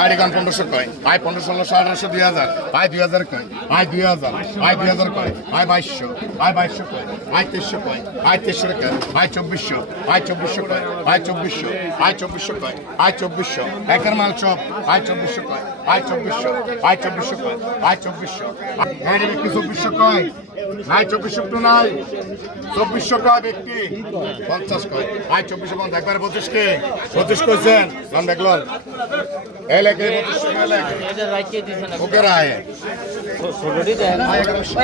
আয় গান 1500 কয় আয় 1500 1600 2000 আয় 2000 কয় আয় 2000 আয় 2000 কয় আয় 2200 আয় 2200 কয় আয় 2300 কয় আয় 2300 কয় আয় 2400 আয় 2400 কয় আয় 2400 আয় 2400 কয় আয় 2400 একের মাল সব আয় 2400 কয় আয় 2400 আয় 2400 কয় আয় 2400 আয় ব্যক্তি 2400 কয় আয় 2400 তো নাই 2400 কয় ব্যক্তি 50 কয় আয় 2400 কোন একবারে 25 কে 25 কইছেন নাম দেখলন এই লেগে 2500 কয় লাগে এটা রাইকে দিছেন ওকে রায় ছোটটি দেন ওই 2000